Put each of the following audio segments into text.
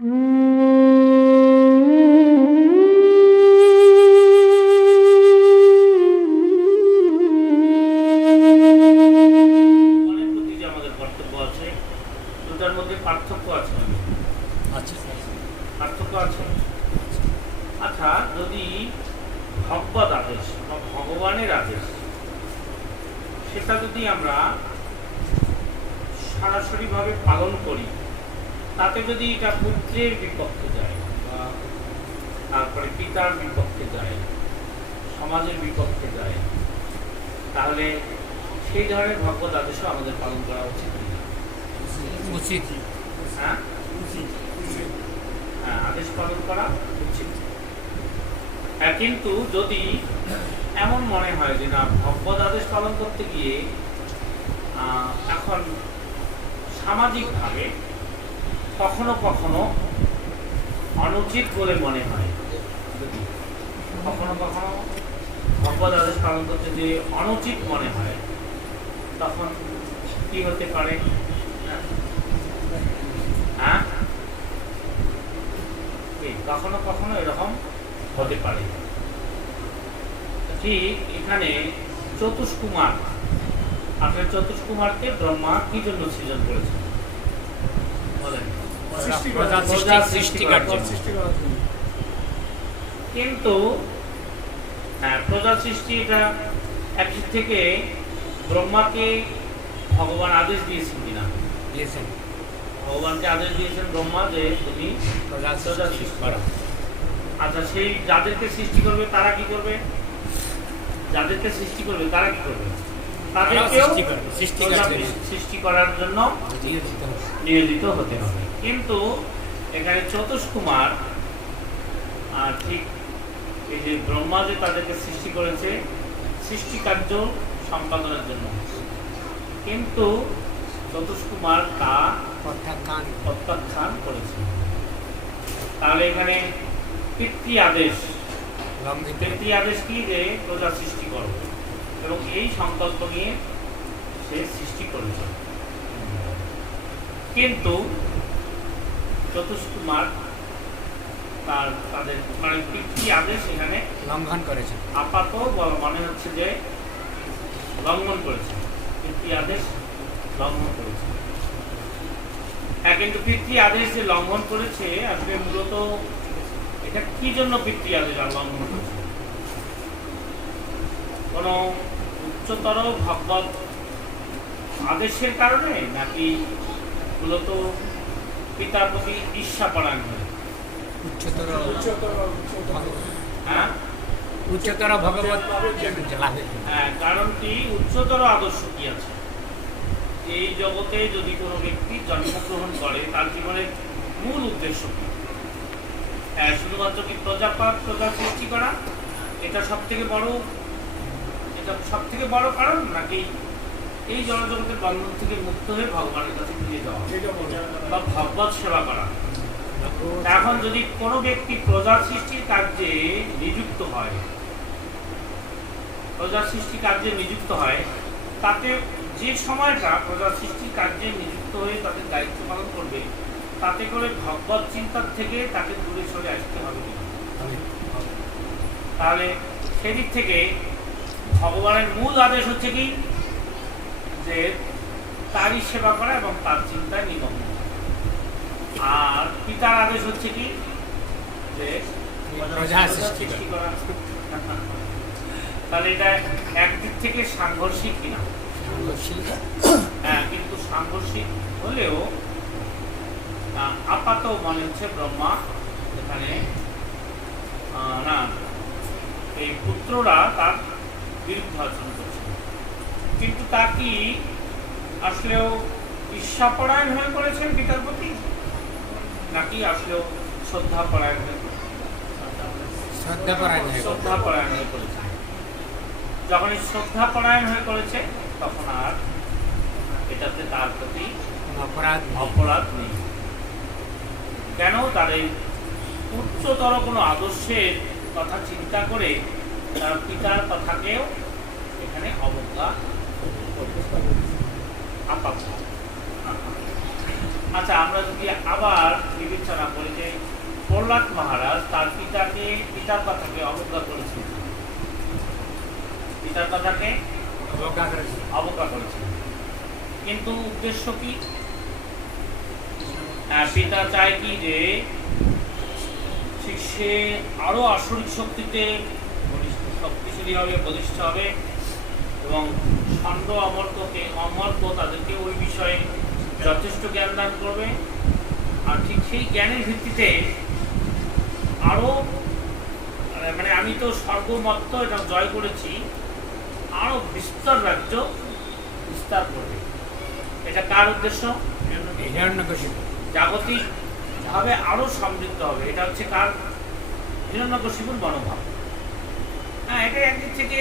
প্রতি যে আমাদের কর্তব্য আছে, দুটার মধ্যে পার্থক্য আছে। আচ্ছা, পার্থক্য আছে। আচ্ছা, যদি ভগবত আদেশ বা ভগবানের আদেশ, সেটা যদি আমরা সরাসরিভাবে পালন করি, তাতে যদি এটা পুত্রের বিপক্ষে যায় বা তারপরে পিতার বিপক্ষে যায়, সমাজের বিপক্ষে যায়, তাহলে সেই ধরনের ভগবত আদেশও আমাদের পালন করা উচিত। উচিত। হ্যাঁ, হ্যাঁ, আদেশ পালন করা উচিত। হ্যাঁ, কিন্তু যদি এমন মনে হয় যে না, ভগবত আদেশ পালন করতে গিয়ে এখন সামাজিকভাবে কখনো কখনো অনুচিত বলে মনে হয়, যদি কখনো কখনো ভগবত আদেশ পালন করতে গিয়ে অনুচিত মনে হয়, তখন কি হতে পারে? হ্যাঁ, কখনো কখনো এরকম হতে পারে। ঠিক এখানে চতুষ্কুমার, আপনার চতুষ্কুমারকে ব্রহ্মা কি জন্য সৃজন করেছেন বলেন? কিন্তু হ্যাঁ, প্রজা সৃষ্টি, এটা একদিক থেকে ব্রহ্মাকে ভগবান আদেশ দিয়েছেন কিনা? দিয়েছেন। ভগবানকে আদেশ দিয়েছেন ব্রহ্মা যে তুমি প্রজা সৃষ্টি করো। আচ্ছা, সেই যাদেরকে সৃষ্টি করবে তারা কি করবে? যাদেরকে সৃষ্টি করবে তারা কি করবে? তাদেরকেও সৃষ্টি করার জন্য নিয়োজিত হতে হবে। কিন্তু এখানে চতুষ্কুমার ঠিক এই যে ব্রহ্মা যে তাদেরকে সৃষ্টি করেছে সৃষ্টি কার্য সম্পাদনের জন্য, কিন্তু চতুষ্কুমার তা প্রত্যাখ্যান করেছে। তাহলে এখানে পিতৃ আদেশ, পিতৃ আদেশ কি? যে প্রজা সৃষ্টি করো, এবং এই সংকল্প নিয়ে সে সৃষ্টি করেছে। কিন্তু চতুষ্কুমার তাদের মানে পিতৃ আদেশ এখানে লঙ্ঘন করেছে। আপাত মনে হচ্ছে যে লঙ্ঘন করেছে, পিতৃ আদেশ লঙ্ঘন করেছে। হ্যাঁ, কিন্তু পিতৃ আদেশ যে লঙ্ঘন করেছে, আসলে মূলত এটা কি জন্য পিতৃ আদেশ লঙ্ঘন করেছে? কোন উচ্চতর ভগবত আদেশের কারণে, নাকি মূলত পিতার প্রতি ঈর্ষা পরায়ণ হয়? উচ্চতর ভগবত কারণটি উচ্চতর আদর্শ কি আছে? এই জগতে যদি কোনো ব্যক্তি জন্মগ্রহণ করে, তার জীবনের মূল উদ্দেশ্য কি? শুধুমাত্র কি প্রজা সৃষ্টি করা, এটা সব থেকে বড় কারণ, নাকি এই জনজগতের বন্ধন থেকে মুক্ত হয়ে ভগবানের কাছে ফিরে যাওয়া বা ভগবত সেবা করা? এখন যদি কোনো ব্যক্তি প্রজা সৃষ্টির কার্যে নিযুক্ত হয়, তাতে যে সময়টা প্রজা সৃষ্টির কার্যে নিযুক্ত হয়ে তাদের দায়িত্ব পালন করবে, তাতে করে ভগবত চিন্তার থেকে তাকে দূরে সরে আসতে হবে। তাহলে সেদিক থেকে ভগবানের মূল আদেশ হচ্ছে কি? যে তারই সেবা করা এবং তার চিন্তায় নিমগ্ন। আর পিতার আদেশ হচ্ছে কি? যে প্রজা সৃষ্টি করা। তাহলে এটা একদিক থেকে সাংঘর্ষিক কিনা? হ্যাঁ, কিন্তু সাংঘর্ষিক হলেও আপাত মনে হচ্ছে ব্রহ্মা এখানে না, এই পুত্ররা তার বিরুদ্ধে আচরণ করছে। কিন্তু তা কি আসলেও ঈর্ষাপরায়ণ হয়ে করেছেন পিতার প্রতি, নাকি আসলেও শ্রদ্ধাপরায়ণ হয়ে করেছে? যখন শ্রদ্ধাপরায়ণ হয়ে করেছে, তখন আর এটাতে তার প্রতি অপরাধ নেই। কেন? তার এই উচ্চতর কোনো আদর্শের কথা চিন্তা করে তার পিতার কথাকেও এখানে অবজ্ঞা আপাতত। আচ্ছা, আমরা যদি আবার বিবেচনা করি প্রহ্লাদ মহারাজ তার পিতার কথাকে অবজ্ঞা করেছেন, পিতার কথাকে অবজ্ঞা করেছেন। অবজ্ঞা করেছেন, কিন্তু উদ্দেশ্য কি? পিতা চায় কি যে সে আরো আসরিক শক্তিতে শক্তিশালী হবে, বলিষ্ঠ হবে এবং ষণ্ড অমর্ত্য তাদেরকে ওই বিষয়ে যথেষ্ট জ্ঞান দান করবে। আর ঠিক সেই জ্ঞানের ভিত্তিতে আরো মানে আমি তো সর্বমত্ত এটা জয় করেছি, আরো বিস্তার রাজ্য বিস্তার করবে। এটা কার উদ্দেশ্য? হিরণ্যকশিপু। জাগতিক ভাবে আরো সমৃদ্ধ হবে, এটা হচ্ছে কার? হিরণ্যকশিপুর মনোভাব। হ্যাঁ, এটা একদিক থেকে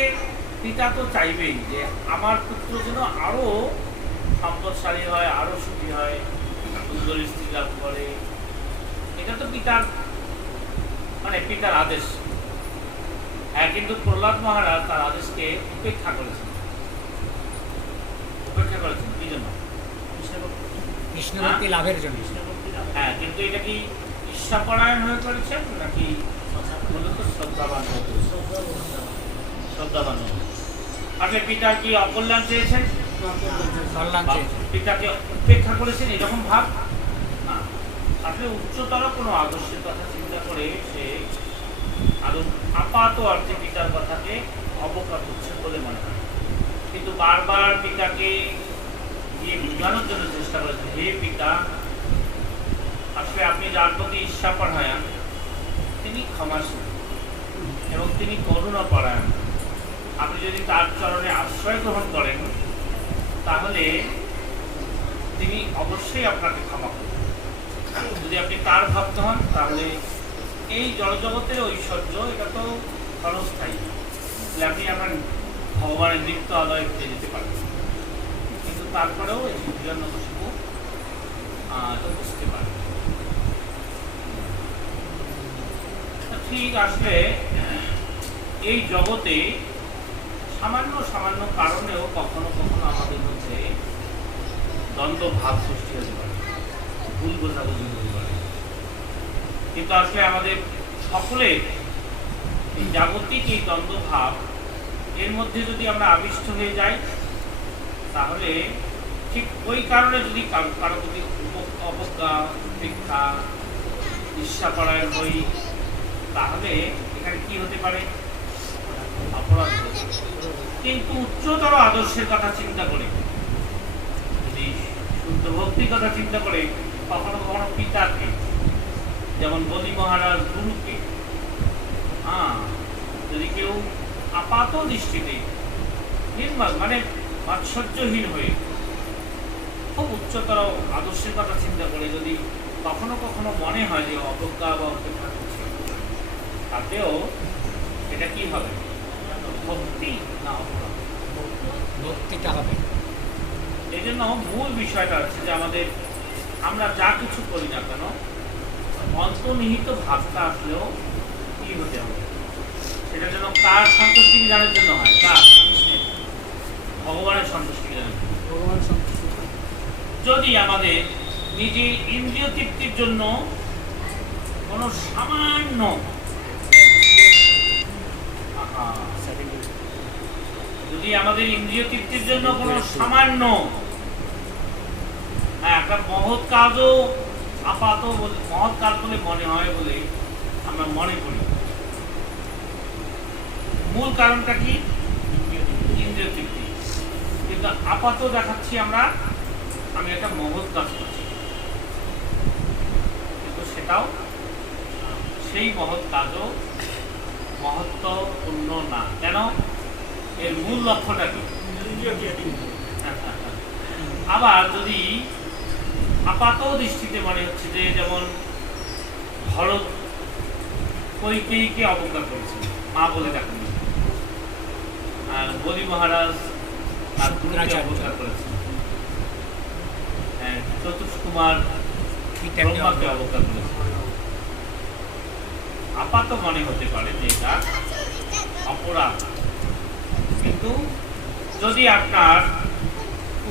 পিতা তো চাইবেই যে আমার পুত্র যেন আরো সম্পদশালী হয়, আরো সুখী হয়, সুন্দর স্ত্রী লাভ করে। এটা তো পিতার মানে পিতার আদেশ। হ্যাঁ, কিন্তু প্রহ্লাদ মহারাজ তার আদেশকে উপেক্ষা করেছেন। উপেক্ষা করেছেন কি জন্য? কৃষ্ণভক্তি লাভের জন্য। হ্যাঁ, কিন্তু এটা কি ঈর্ষাপরায়ণ হয়ে পড়েছেন নাকি মূলত শ্রদ্ধাবান হয়ে পড়েছেন? শ্রদ্ধাবান হয়ে। আসলে পিতা কি অকল্যাণ চেয়েছেন? কল্যাণ চেয়েছেন। পিতাকে উপেক্ষা করেছেন এরকম ভাব না। আসলে উচ্চতর কোনো আদর্শের কথা চিন্তা করে সে আরো আপাত অর্থে পিতার কথাকে অবজ্ঞা করছে বলে মনে হয়। কিন্তু বারবার পিতাকে গিয়ে বোঝানোর জন্য চেষ্টা করেছেন, হে পিতা, আসলে আপনি যার প্রতি ঈর্ষাপরায়ণ তিনি ক্ষমাশীল এবং তিনি করুণাপরায়ণ। আপনি যদি তার চরণে আশ্রয় গ্রহণ করেন তাহলে তিনি অবশ্যই আপনাকে ক্ষমা করবেন। যদি আপনি তার ভক্ত হন তাহলে এই জড়জগতের ঐশ্বর্য এটা তো ক্ষণস্থায়ী, তাহলে আপনি আপনার ভগবানের নিত্য আদায় ফিরে যেতে পারেন। কিন্তু তারপরেও এই হিরণ্যকশিপু বুঝতে পারে। ঠিক আসলে এই জগতে সামান্য সামান্য কারণেও কখনো কখনো আমাদের মধ্যে দ্বন্দ্ব ভাব সৃষ্টি হতে পারে, ভুল বোঝাবুঝি হতে পারে। কিন্তু আসলে আমাদের সকলের এই জাগতিক এই দ্বন্দ্ব ভাব এর মধ্যে যদি আমরা আবিষ্ট হয়ে যাই তাহলে ঠিক ওই কারণে যদি কারো প্রতি অবজ্ঞা, উপেক্ষা, ঈর্ষাপরায়ণ হই তাহলে এখানে কি হতে পারে? অপরাধ হতে পারে। কিন্তু উচ্চতর আদর্শের কথা চিন্তা করে, যদি শুদ্ধ ভক্তির কথা চিন্তা করে, কখনো কখনো পিতাকে, যেমন বলি মহারাজ গুরুকে, যদি কেউ আপাত দৃষ্টিতে মানে মাৎসর্যহীন হয়ে খুব উচ্চতর আদর্শের কথা চিন্তা করে যদি কখনো কখনো মনে হয় যে অবজ্ঞা বা উপেক্ষা করছে, তাতেও এটা কি হবে? ভক্তি না অপরাধ? ভক্তিটা হবে। এই জন্য মূল বিষয়টা হচ্ছে যে আমরা যা কিছু করি না কেন অন্তর্নিহিত ভাবটা আসলেও কি হতে হবে? সেটা যেন কার সন্তুষ্টি বিধানের জন্য হয়? কার? ভগবানের সন্তুষ্টি বিধানের জন্য। ভগবান সন্তুষ্ট। যদি আমাদের নিজে ইন্দ্রিয় তৃপ্তির জন্য কোনো সামান্য যদি আমাদের ইন্দ্রিয় তৃপ্তির জন্য কোনো সামান্য একটা মহৎ কাজও আপাত মহৎ কাজ বলে মনে হয় বলে আমরা মনে করি, মূল কারণটা কি? ইন্দ্রিয় তৃপ্তি। কিন্তু আপাত দেখাচ্ছি আমি একটা মহৎ কাজ করছি, কিন্তু সেটাও সেই মহৎ কাজও মহত্বপূর্ণ না। কেন? এর মূল লক্ষ্যটা কি? আবার যদি আপাত দৃষ্টিতে মনে হচ্ছে যে যেমন ভরত কৈকেয়ীকে অবজ্ঞা করেছে, মা বলে ডাকেন, আর বলি মহারাজ তার গুরুকে অবজ্ঞা করেছে, চতুষ্কুমার ব্রহ্মাকে অবজ্ঞা করেছে। আপাত মনে হতে পারে যে এটা অপরাধ, কিন্তু যদি আপনার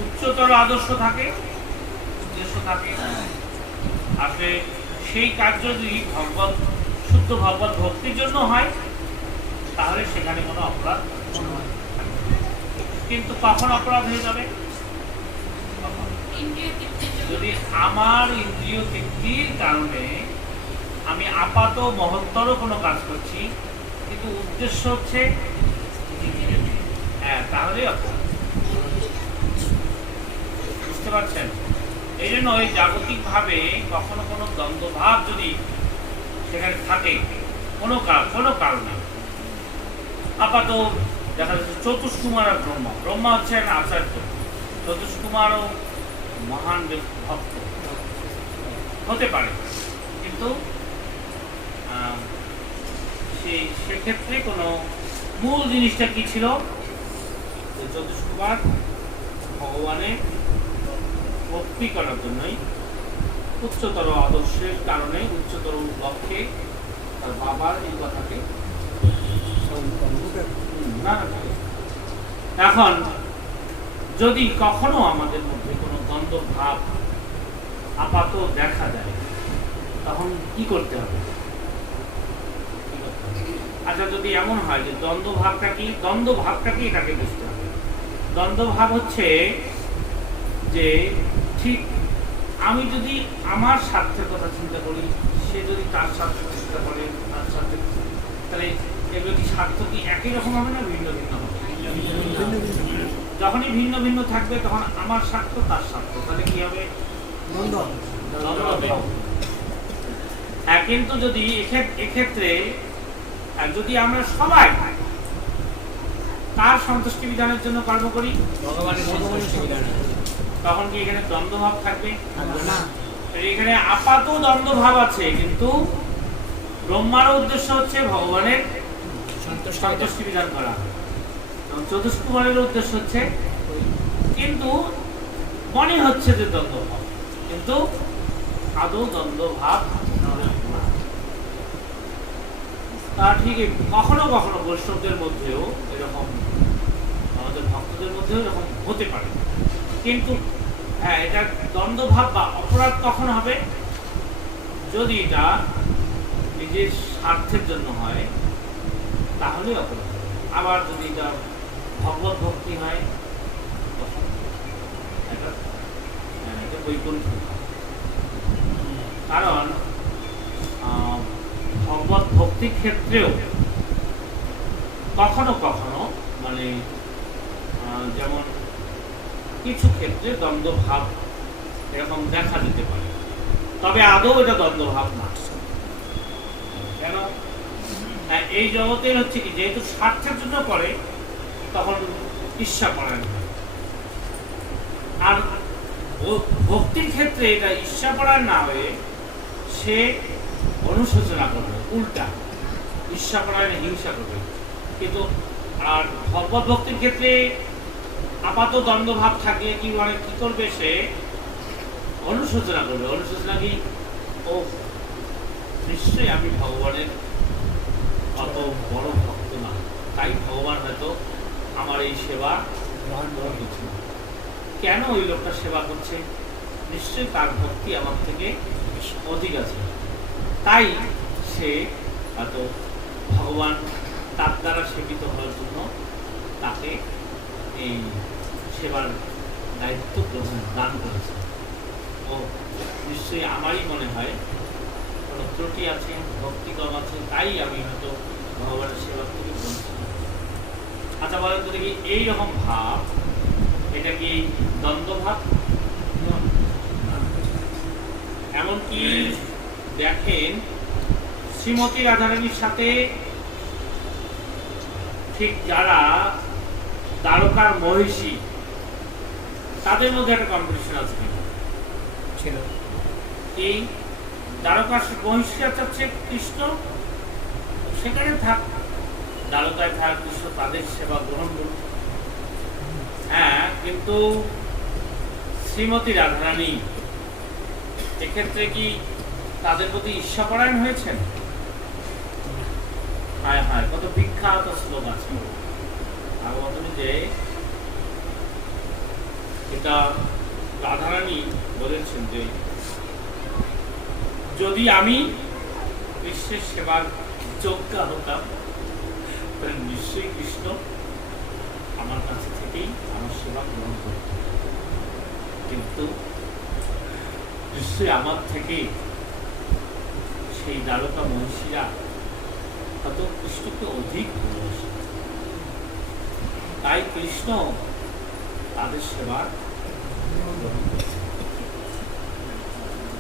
উচ্চতর আদর্শ থাকে, উদ্দেশ্য থাকে, আসলে সেই কার্য যদি ভগবত শুদ্ধ ভগবত ভক্তির জন্য হয়, তাহলে সেখানে কোনো অপরাধ থাকবে না। কিন্তু কখন অপরাধ হয়ে যাবে? যদি আমার ইন্দ্রিয় তৃপ্তির কারণে আমি আপাত মহত্তর কোনো কাজ করছি, কিন্তু উদ্দেশ্য হচ্ছে হ্যাঁ, তাহলে অপরাধ। বুঝতে পারছেন? এই জন্য ওই জাগতিকভাবে কখনো কোনো দ্বন্দ্বভাব যদি সেখানে থাকে কোনো কারণে, আপাত দেখা যাচ্ছে চতুষ্কুমার আর ব্রহ্মা হচ্ছে একটা আচার্য, চতুষ্কুমারও মহান ভক্ত হতে পারে, কিন্তু সেক্ষেত্রে কোনো মূল জিনিসটা কি ছিল? চতুষ্কুমার ভগবানের ভক্তি করার জন্যই, উচ্চতর আদর্শের কারণে, উচ্চতর লক্ষ্যে তার বাবার এই কথাকে না। এখন যদি কখনো আমাদের মধ্যে কোনো দ্বন্দ্ব ভাব আপাত দেখা দেয়, তখন কি করতে হবে? আচ্ছা, যদি এমন হয় যে দ্বন্দ্ব ভাবটা কি এটাকে বুঝতে হবে। দ্বন্দ্ব ভাব হচ্ছে যে ঠিক আমি যদি আমার স্বার্থের কথা চিন্তা করি, সে যদি তার স্বার্থ চিন্তা করে, তার স্বার্থে, তাহলে এগুলো কি স্বার্থ কি একই রকম হবে না ভিন্ন ভিন্ন হবে? যখনই ভিন্ন ভিন্ন থাকবে তখন আমার স্বার্থ তার স্বার্থ, তাহলে কি হবে? কিন্তু যদি এক্ষেত্রে যদি আমরা সবাই তার সন্তুষ্টি বিধানের জন্য কর্ম করি, ভগবানের সন্তুষ্টি বিধানে, তখন কি এখানে দ্বন্দ্বভাব থাকবে না? এখানে আপাত দ্বন্দ্বভাব আছে, কিন্তু ব্রহ্মার উদ্দেশ্য হচ্ছে ভগবানের সন্তুষ্টি বিধান করা, চতুষ্কুমারের উদ্দেশ্য হচ্ছে, কিন্তু মনে হচ্ছে যে দ্বন্দ্বভাব, কিন্তু আদৌ দ্বন্দ্বভাব তা ঠিকই। কখনো কখনো বৈষ্ণবদের মধ্যেও এরকম, আমাদের ভক্তদের মধ্যেও এরকম হতে পারে, কিন্তু হ্যাঁ, এটা দ্বন্দ্বভাব বা অপরাধ কখন হবে? যদি এটা নিজের স্বার্থের জন্য হয়, তাহলে অপরাধ। আবার যদি এটা ভগবত ভক্তি হয়, তখন এটা বৈকুণ্ঠিক। কারণ ভগবত ভক্তির ক্ষেত্রেও কখনো কখনো মানে যেমন কিছু ক্ষেত্রে দ্বন্দ্বভাব এরকম দেখা দিতে পারে, তবে আদৌ এটা দ্বন্দ্বভাব না। কেন? এই জগতের হচ্ছে কি, যেহেতু স্বার্থের জন্য করে, তখন ঈর্ষা পরায়ণ হয়। আর ভক্তির ক্ষেত্রে এটা ঈর্ষা পরায়ণ না হয়ে সে অনুশোচনা করবে, উল্টা ঈর্ষা পরায়ণে হিংসা করবে। কিন্তু আর ভগবত ভক্তির ক্ষেত্রে আপাত দ্বন্দ্বভাব থাকলে কি মানে কি করবে? সে অনুশোচনা করবে। অনুশোচনা কি? ও নিশ্চয়ই আমি ভগবানের অত বড় ভক্ত না, তাই ভগবান হয়তো আমার এই সেবা গ্রহণ করছে না। কেন ওই লোকটা সেবা করছে? নিশ্চয়ই তার ভক্তি আমার থেকে অধিক আছে, তাই সে হয়তো ভগবান তার দ্বারা সেবিত হওয়ার জন্য তাকে এই সেবার দায়িত্ব গ্রহণ দান করেছে। ও নিশ্চয়ই আমারই মনে হয় কোনো ত্রুটি আছে, ভক্তি কম আছে, তাই আমি হয়তো ভগবানের সেবা থেকে বলছি। আচ্ছা বলেন তো দেখি, এইরকম ভাব এটা কি দ্বন্দ্বভাব? এমনকি দেখেন শ্রীমতী রাধারানীর সাথে ঠিক যারা দ্বারকার মহিষী, তাদের মধ্যে একটা কম্পিটিশন আছে ছিল। এই দ্বারকার মহিষীরা চাচ্ছে কৃষ্ণ সেখানে থাক, দ্বারকায় থাক, কৃষ্ণ তাদের সেবা গ্রহণ করুন। হ্যাঁ, কিন্তু শ্রীমতী রাধারানী এক্ষেত্রে কি তাদের প্রতি ঈর্ষাপরায়ণ হয়েছেন? হায় হায়, কত বিখ্যাত শ্লোক আছে ভাগবতী, যে এটা রাধারানী বলেছেন যে যদি আমি কৃষ্ণের সেবার যোগ্য হতাম, তাহলে নিশ্চয়ই কৃষ্ণ আমার কাছে থেকেই আমার সেবা গ্রহণ করত। কিন্তু নিশ্চয়ই আমার থেকে সেই দ্বারকা মহিষীরা হয়তো কৃষ্ণকে অধিক ভালোবাসে, তাই কৃষ্ণ তাদের সেবা গ্রহণ করেছে।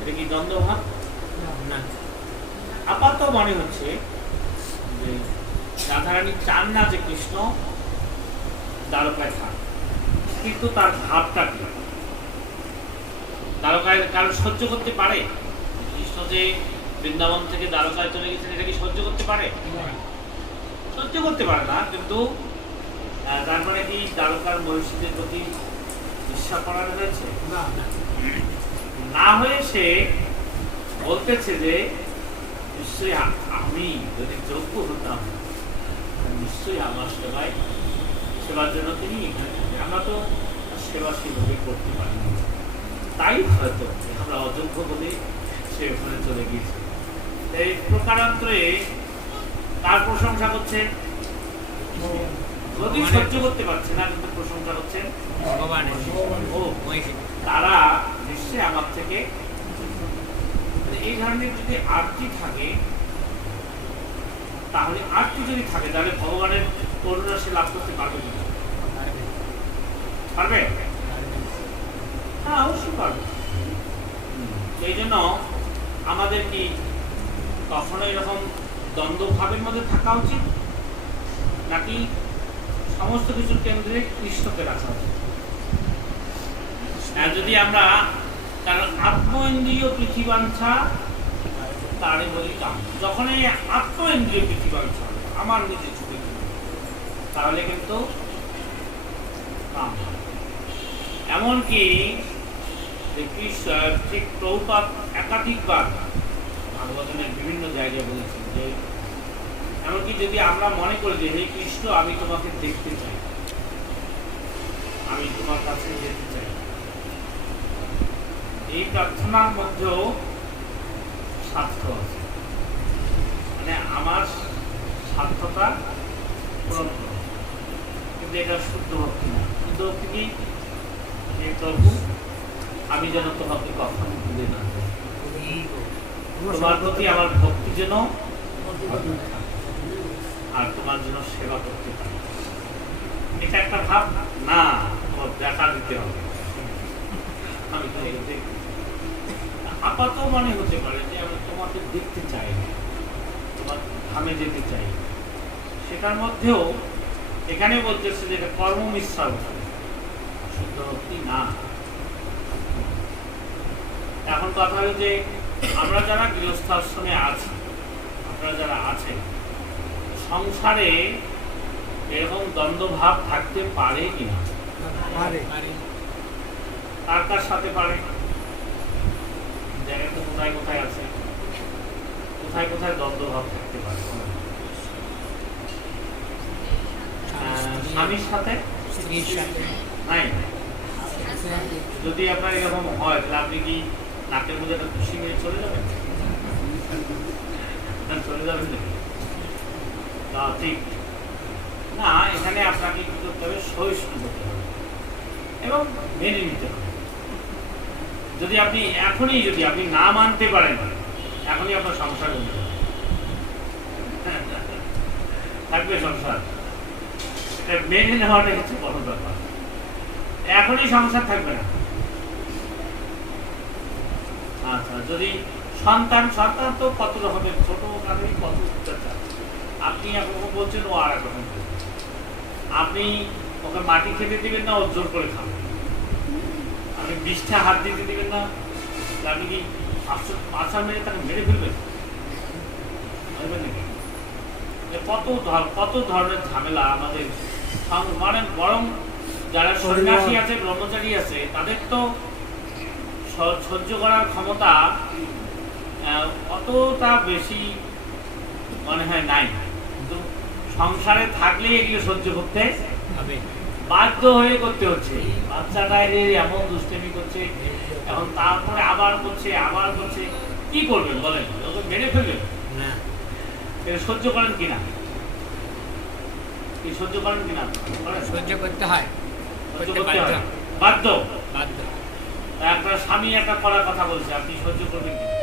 এটা কি দ্বন্দ্বভাব? না, আপাতত মনে হচ্ছে যে রাধারানী চান না যে কৃষ্ণ দ্বারকায় থাক, কিন্তু তার ভাবটা কি? দ্বারকায় কারণ সহ্য করতে পারে? কৃষ্ণ যে বৃন্দাবন থেকে দ্বারকায় চলে গেছেন, এটা কি সহ্য করতে পারে? সহ্য করতে পারে না, কিন্তু তার মানে কি দ্বারকার মহিষীদের প্রতি বিশ্বাস করানো হয়েছে? না, না হয়ে সে বলতেছে যে নিশ্চয়ই আমি যদি যোগ্য হতাম নিশ্চয়ই আমার সেবার জন্য তিনি এখানে থাকবেন। আমরা তো সেবা সেভাবে করতে পারি না, তাই হয়তো আমরা অযোগ্য বলে সে ওখানে চলে গিয়েছে। এই প্রকারান্তরে তার প্রশংসা করছে, যদি সহ্য করতে পারছে না কিন্তু প্রশংসা করছেন ভগবানের ও মহিষী। তারা নিশ্চয়ই আমার থেকে। এই ধরনের যদি আরতি থাকে, তাহলে আরতি যদি থাকে তাহলে ভগবানের করুণা সে লাভ করতে পারবে কিনা? পারবে? হ্যাঁ, অবশ্যই পারবে। এই জন্য আমাদের কি কখনো এরকম দ্বন্দ্ব ভাবের মধ্যে থাকা উচিত, নাকি সমস্ত কিছুর কেন্দ্রে কৃষ্ণকে রাখা উচিত? যদি আমরা, কারণ আত্ম ইন্দ্রিয় পৃথিবাঞ্ছা তারে বলি কাম, যখন এই আত্ম ইন্দ্রিয় পৃথিবাঞ্ছা আমার নিজে ছুটে তাহলে কিন্তু কাম। এমনকি ঠিক প্রভুপাদ একাধিকবার ভাগবতের বিভিন্ন জায়গায় বলেছেন যে এমনকি যদি আমরা মনে করি যে হে কৃষ্ণ আমি তোমাকে দেখতে চাই, আমি তোমার কাছে যেতে চাই, এই প্রার্থনার মধ্যেও স্বার্থ আছে, মানে আমার স্বার্থটা পূরণ করো, কিন্তু এটা শুদ্ধ ভক্তি না। শুদ্ধ ভক্তি কি? হে প্রভু আমি যেন তোমাকে কখনো ভুলে না যাই, তোমার প্রতি আমার ভক্তি যেন আর তোমার জন্য সেবা করতে পারি। এটা একটা ভাব না, দেখা দিতে হবে। আমি তো আপাতত মনে হতে পারে যে আমি তোমাকে দেখতে চাই, তোমার ধামে যেতে চাই, সেটার মধ্যেও এখানে বলতেছে যে এটা কর্ম মিশ্রা শুদ্ধ ভক্তি না। এখন কথা হলো যে আমরা যারা গৃহস্থাশ্রমে আছি, আপনারা যারা আছেন, সংসারে এরকম দ্বন্দ্বভাব থাকতে পারে কিনা? কার কার সাথে পারে? জায়গা তো কোথায় কোথায় আছে, কোথায় কোথায় দ্বন্দ্বভাব থাকতে পারে? স্বামীর সাথে, স্ত্রীর সাথে নাই? যদি আপনার এরকম হয় তাহলে আপনি কি নাকের মধ্যে একটা খুশি নিয়ে চলে যাবেন? চলে যাবেন না, ঠিক না। এখানে আপনাকে কি করতে হবে? সহিষ্ণু হতে হবে এবং মেনে নিতে হবে। যদি আপনি এখনই যদি আপনি না মানতে পারেন, এখনই আপনার সংসার করতে হবে, থাকবে সংসার। মেনে নেওয়াটা হচ্ছে বড় ব্যাপার। এখনই সংসার থাকবে না। আচ্ছা, যদি সন্তান তো কত রকমের, ছোট কারণে কত অত্যাচার। আপনি একরকম বলছেন, ও আর একরকম বলছেন। আপনি ওকে মাটি খেতে দিবেন না, ও জোর করে খাবেন। আপনি বিষটা হাত দিতে দিবেন না, আপনি কি আশা মেরে তাকে মেরে ফেলবেন? নাকি? কত ধরনের ঝামেলা আমাদের, মানে বরং যারা সন্ন্যাসী আছে, ব্রহ্মচারী আছে, তাদের তো সহ্য করার ক্ষমতা অতটা বেশি মনে হয় নাই, কিন্তু সংসারে থাকলেই এগুলো সহ্য করতে হবে, বাধ্য হয়ে করতে হচ্ছে। বাচ্চাটা এমন দুষ্টেমি করছে, এখন তারপরে আবার করছে, কি করবেন বলেন? ওকে মেরে ফেলবেন? না। এটা সহ্য করেন কিনা? কি সহ্য করেন কিনা? করেন? সহ্য করতে হয়, সহ্য করতে করতে বাধ্য। হয়। বাধ্য। বাধ্য। আপনার স্বামী একটা করার কথা বলছে, আপনি সহ্য করবেন কিনা?